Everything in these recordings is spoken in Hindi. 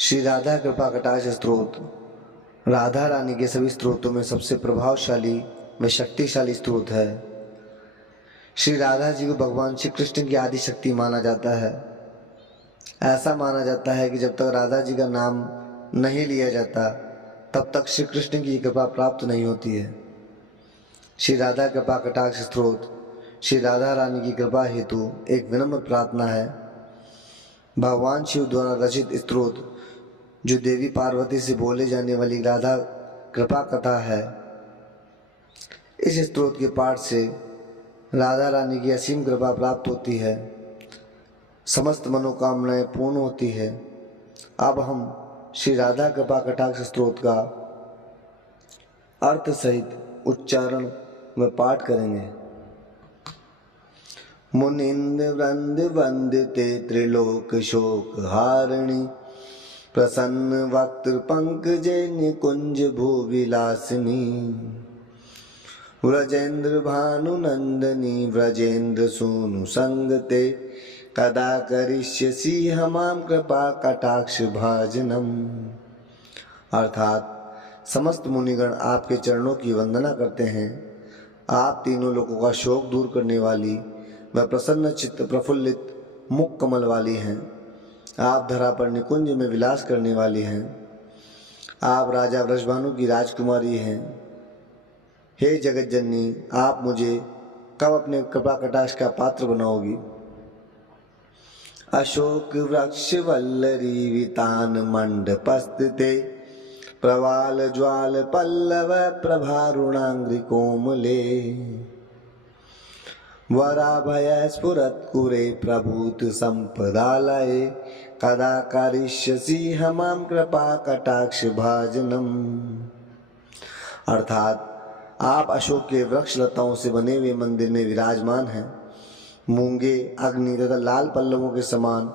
श्री राधा कृपा कटाक्ष स्तोत्र राधा रानी के सभी स्तोत्रों में सबसे प्रभावशाली व शक्तिशाली स्तोत्र है। श्री राधा जी को भगवान श्री कृष्ण की आदि शक्ति माना जाता है। ऐसा माना जाता है कि जब तक राधा जी का नाम नहीं लिया जाता तब तक श्री कृष्ण की कृपा प्राप्त नहीं होती है। श्री राधा कृपा कटाक्ष स्तोत्र श्री राधा रानी की कृपा हेतु एक विनम्र प्रार्थना है। भगवान शिव द्वारा रचित स्तोत्र जो देवी पार्वती से बोले जाने वाली राधा कृपा कथा है। इस स्तोत्र के पाठ से राधा रानी की असीम कृपा प्राप्त होती है, समस्त मनोकामनाएं पूर्ण होती है। अब हम श्री राधा कृपा कटाक्ष स्तोत्र का अर्थ सहित उच्चारण में पाठ करेंगे। मुनिंद वृंद वंदिते त्रिलोक शोक हारिणी प्रसन्न वक्त्र पंकजे निकुंज भूविलासिनी व्रजेंद्र भानु नंदनी व्रजेंद्र सूनु संगते कदा करिष्यसि हमाम कृपा कटाक्ष भाजनम। अर्थात समस्त मुनिगण आपके चरणों की वंदना करते हैं। आप तीनों लोगों का शोक दूर करने वाली व प्रसन्न चित्त प्रफुल्लित मुख कमल वाली हैं। आप धरा पर निकुंज में विलास करने वाली हैं। आप राजा वृषभानु की राजकुमारी हैं। हे जगत जननी, आप मुझे कब अपने कृपा कटाक्ष का पात्र बनाओगी। अशोक वृक्ष वल्लरी वितान मंडपस्थिते प्रवाल ज्वाल पल्लव प्रभारुणांग्रि कोमले वराभय स्फुरत्कुरे प्रभूत संपदालये कदा करिष्यसि हमाम कृपा कटाक्ष भाजनम। अर्थात आप अशोक के वृक्ष लताओं से बने हुए मंदिर में विराजमान हैं। मूंगे अग्नि तथा लाल पल्लवों के समान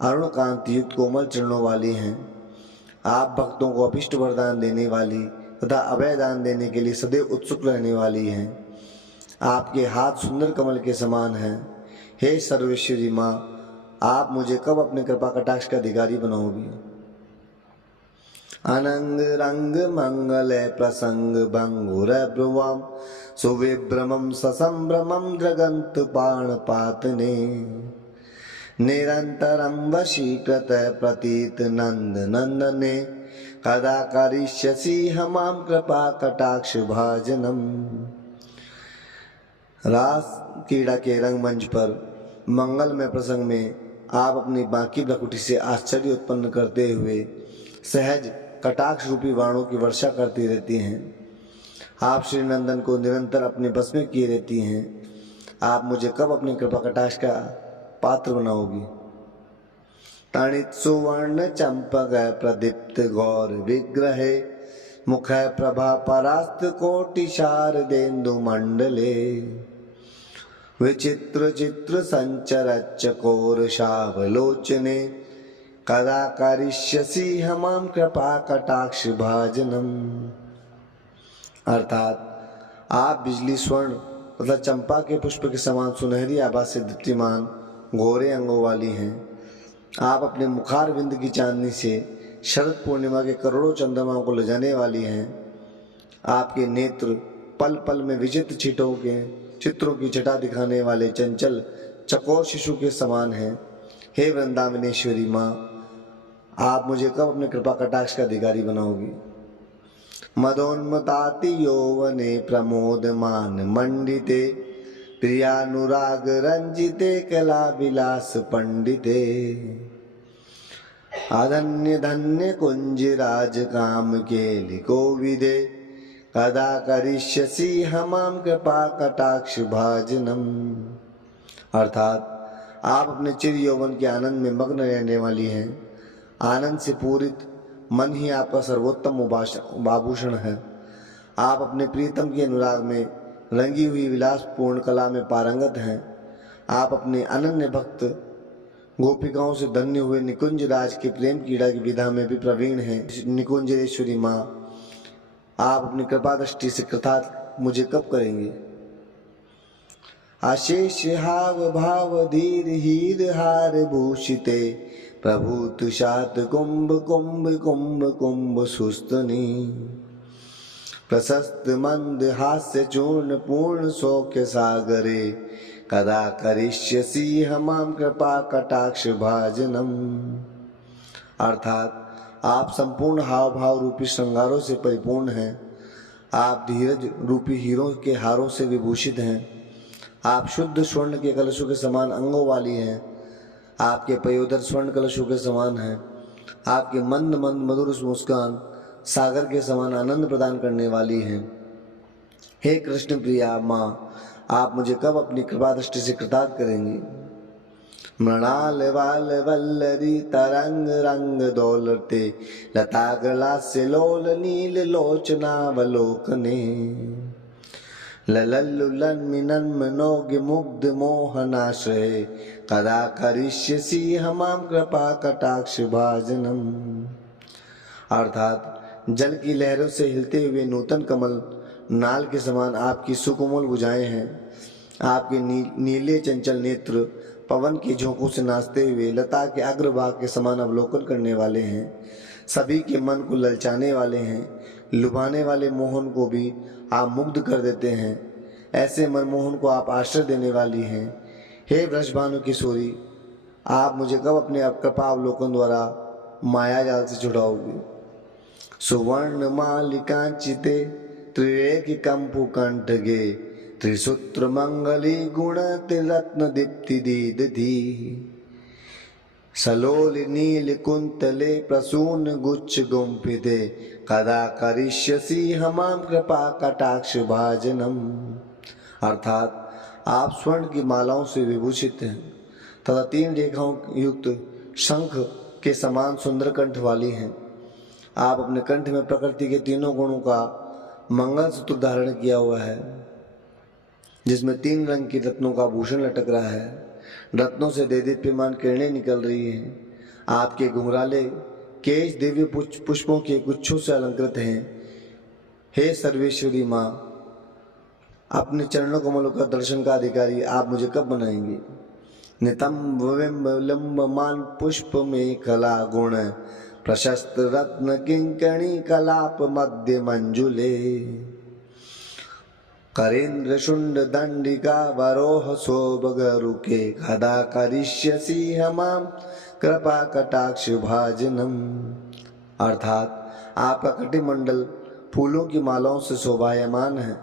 अरुण कांति युक्त कोमल चरणों वाली हैं। आप भक्तों को अभिष्ट वरदान देने वाली तथा अभय दान देने के लिए सदैव उत्सुक रहने वाली हैं। आपके हाथ सुंदर कमल के समान हैं। हे सर्वेश्वरी माँ, आप मुझे कब अपने कृपा कटाक्ष का अधिकारी बनाओगी। अनंग रंग मंगल प्रसंग भंगुर ब्रुवाम सुविभ्रमं ससंभ्रमं द्रगंत बाण पातने निरंतरं वशीकृत प्रतीत नंद नंदने कदा करिष्यसि हमाम कृपा कटाक्ष भाजनम। रास क्रीड़ा के रंगमंच पर मंगल में प्रसंग में आप अपनी बाकी प्रकृति से आश्चर्य उत्पन्न करते हुए सहज कटाक्ष रूपी बाणों की वर्षा करती रहती हैं। आप श्री नंदन को निरंतर अपने बस में किए रहती हैं। आप मुझे कब अपनी कृपा कटाक्ष का पात्र बनाओगी। तणित सुवर्ण चंपक प्रदीप्त गौर विग्रहे मुख प्रभा परास्त कोटि शारदेन्दु मंडले विचित्र चित्र संचर चकोर शावलोचने कदा करिष्यसि हमाम कृपा कटाक्ष भाजनम। अर्थात आप बिजली स्वर्ण तथा चंपा के पुष्प के समान सुनहरी आभा से दीप्तिमान गोरे अंगों वाली हैं। आप अपने मुखार बिंद की चांदनी से शरद पूर्णिमा के करोड़ों चंद्रमाओं को ले वाली हैं। आपके नेत्र पल पल में विचित्र छींटों के चित्रों की छटा दिखाने वाले चंचल चकोर शिशु के समान हैं। हे वृंदावनेश्वरी माँ, आप मुझे कब अपने कृपा कटाक्ष का अधिकारी बनाओगी। मदोन्मताति यौवने प्रमोदमान मंडिते प्रियानुराग रंजिते कला विलास पंडिते अधन्य धन्य कुंज राज काम के कोविदे कदा करिष्यसि हमाम कृपा कटाक्ष भाजनम। अर्थात आप अपने चिर यौवन के आनंद में मग्न रहने वाली हैं। आनंद से पूरित मन ही आपका सर्वोत्तम आभूषण है। आप अपने प्रीतम के अनुराग में रंगी हुई विलासपूर्ण कला में पारंगत हैं। आप अपने अनन्य भक्त गोपिकाओं से धन्य हुए निकुंज राज के प्रेम क्रीड़ा की विधा में भी प्रवीण हैं। निकुंजेश्वरी माँ, आप अपनी कृपा दृष्टि से कृतार्थ मुझे कब करेंगे। अशेष हाव भाव धीर हीर हार भूषिते प्रभु तुषात कुंभ कुंभ कुंभ कुंभ सुस्तनी प्रशस्त मंद हास्य चूर्ण पूर्ण शोक सागरे कदा करिष्यसि हमाम कृपा कटाक्ष भाजनम। अर्थात आप संपूर्ण हाव भाव रूपी श्रृंगारों से परिपूर्ण हैं, आप धीरज रूपी हीरों के हारों से विभूषित हैं, आप शुद्ध स्वर्ण के कलशों के समान अंगों वाली हैं, आपके पयोदर स्वर्ण कलशों के समान हैं, आपकी मंद मंद मधुर मुस्कान सागर के समान आनंद प्रदान करने वाली हैं। हे कृष्ण प्रिया माँ, आप मुझे कब अपनी कृपा दृष्टि से कृतार्थ करेंगी। मृणाल वाल वल्लरी तरंग रंग दौलते लता गलास्य लोल नील लोचनावलोकने ललल्लुलन्मिनन्मनोग मुग्ध मोहनाश्रये कदा करिष्यसि हमाम कृपा कटाक्ष भाजनम। अर्थात जल की लहरों से हिलते हुए नूतन कमल नाल के समान आपकी सुकोमल भुजाएं हैं, आपके नीले चंचल नेत्र पवन के झोंकों से नाचते हुए लता के अग्रभाग के समान अवलोकन करने वाले हैं, सभी के मन को ललचाने वाले हैं, लुभाने वाले मोहन को भी आप मुग्ध कर देते हैं, ऐसे मनमोहन को आप आश्रय देने वाली हैं। हे वृषभानु किशोरी, आप मुझे कब अपने कृपा अवलोकन द्वारा माया जाल से छुड़ाओगे। सुवर्ण मालिकांचिते त्रिरेख कंपु कंठगे त्रिसूत्र मंगली गुण त्रिरत्न दीप्ति दीदधी सलोल नील कुंतले प्रसून गुच्छ गुंफिते कदा करिष्यसि हमाम कृपा कटाक्ष भाजनम। अर्थात आप स्वर्ण की मालाओं से विभूषित हैं तथा 3 रेखाओं युक्त शंख के समान सुंदर कंठ वाली हैं। आप अपने कंठ में प्रकृति के 3 गुणों का मंगल सूत्र धारण किया हुआ है, जिसमें 3 रंग की रत्नों का भूषण लटक रहा है, रत्नों से देदीप्यमान किरणें निकल रही हैं, आपके घुंघराले केश दिव्य पुष्पों के गुच्छों से अलंकृत हैं। हे सर्वेश्वरी माँ, अपने चरणों कमलों का दर्शन का अधिकारी आप मुझे कब बनाएंगे। नितंब लंबमान पुष्प में कला गुण प्रशस्त रत्न किंकणी कलाप मध्य मंजुले करेन्द्र शुंड दंडिका वरोह शोभगरुके कदा करिष्यसि हमाम कृपा कटाक्ष भाजनम। अर्थात आपका कटिमंडल फूलों की मालाओं से शोभायमान है,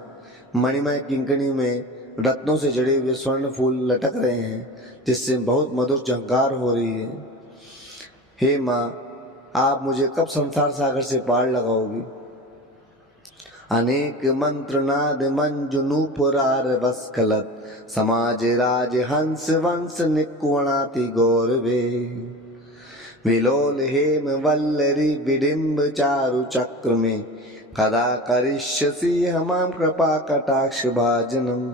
मणिमय किंकणी में रत्नों से जड़े हुए स्वर्ण फूल लटक रहे हैं, जिससे बहुत मधुर झंकार हो रही है। हे माँ, आप मुझे कब संसार सागर से पार लगाओगी। अनेक मंत्र नाद मंजु नूपुरार वस्कलत समाज राज हंस वंश निकुणाति गौरवे विलोल हेम वल्लरी विडिम्ब चारु चक्र में कदा करिष्यसि हमाम कृपा कटाक्ष भाजनम।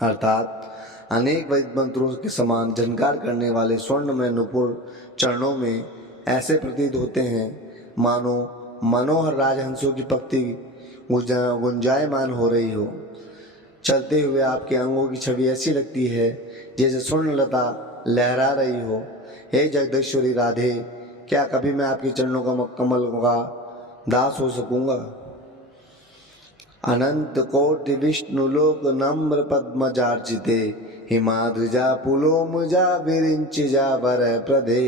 अर्थात अनेक वैदिक मंत्रों के समान झनकार करने वाले स्वर्ण में नुपुर चरणों में ऐसे प्रतीत होते हैं मानो मनोहर राजहंसों की पक्ति गुंजायमान हो रही हो। चलते हुए आपके अंगों की छवि ऐसी लगती है जैसे स्वर्ण लता लहरा रही हो। हे जगदीश्वरी राधे, क्या कभी मैं आपके चरणों का कमल का दास हो सकूंगा। अनंत कोटि विष्णु लोक नम्र पद्मजार्चिते हिमाद्रिजा पुलोमुजा विरिंचिजा वर प्रदे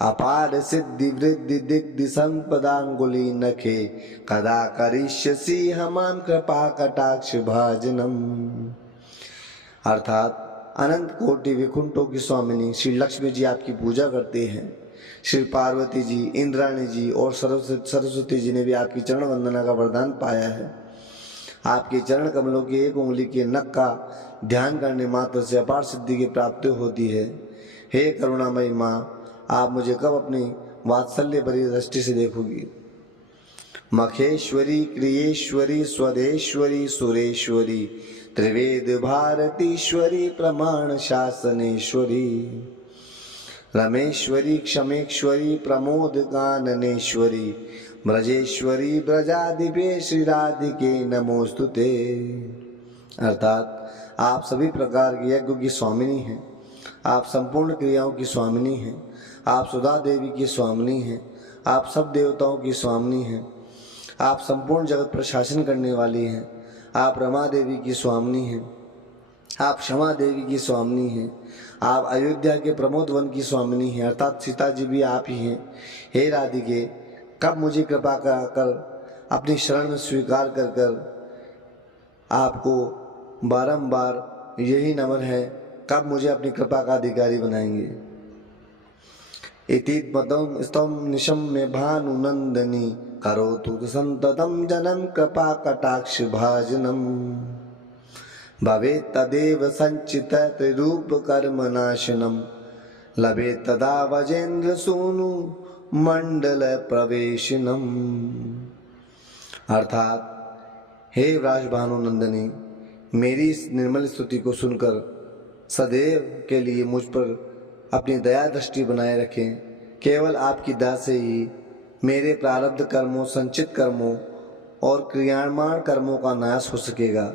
अपार सिद्धि वृद्धि दिग्धि संपदांगुली नखे कदा करिष्यसि हमाम कृपा कटाक्ष भाजनम। अर्थात अनंत कोटि विकुंठों की स्वामिनी श्री लक्ष्मी जी आपकी पूजा करते हैं। श्री पार्वती जी, इंद्राणी जी और सरस्वती जी ने भी आपकी चरण वंदना का वरदान पाया है। आपके चरण कमलों की एक उंगली के नख का ध्यान करने मात्र से अपार सिद्धि की प्राप्ति होती है। हे करुणामयी माँ, आप मुझे कब अपनी वात्सल्य भरी दृष्टि से देखोगी। मखेश्वरी, क्रियेश्वरी, स्वदेश्वरी, सुरेश्वरी, त्रिवेद भारतीश्वरी, प्रमाण शासनेश्वरी, रमेश्वरी, क्षमेश्वरी, प्रमोद काननेश्वरी, ब्रजेश्वरी, ब्रजाधिपे श्री राधिके नमोस्तुते। अर्थात आप सभी प्रकार के यज्ञ की स्वामिनी हैं। आप संपूर्ण क्रियाओं की स्वामिनी हैं। आप सुधा देवी की स्वामिनी हैं। आप सब देवताओं की स्वामिनी हैं। आप संपूर्ण जगत पर शासन करने वाली हैं। आप रमा देवी की स्वामिनी हैं। आप क्षमा देवी की स्वामिनी हैं। आप अयोध्या के प्रमोद वन की स्वामिनी हैं, अर्थात सीता जी भी आप ही हैं। हे राधिके, कब मुझे कृपा कर अपनी शरण में स्वीकार कर कर आपको बारंबार यही नमन है, कब मुझे अपनी कृपा का अधिकारी बनाएंगे। इति मतम स्तम निशम में भानुनंदनी करोतु संततम जनम कृपा कटाक्ष भाजनम भवेत् तदेव संचित त्रिरूप कर्म नाशनम लभेत् तदा वजेन्द्र सूनु मंडल प्रवेशनम। अर्थात, हे व्राज भानुनंदनी, मेरी इस निर्मल स्तुति को सुनकर सदैव के लिए मुझ पर अपनी दया दृष्टि बनाए रखें। केवल आपकी दया से ही मेरे प्रारब्ध कर्मों, संचित कर्मों और क्रियामाण कर्मों का नाश हो सकेगा।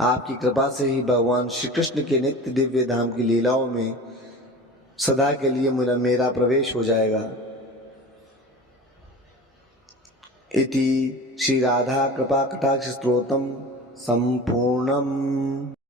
आपकी कृपा से ही भगवान श्री कृष्ण के नित्य दिव्य धाम की लीलाओं में सदा के लिए मेरा प्रवेश हो जाएगा। इति श्री राधा कृपा कटाक्ष स्तोत्रम संपूर्णम।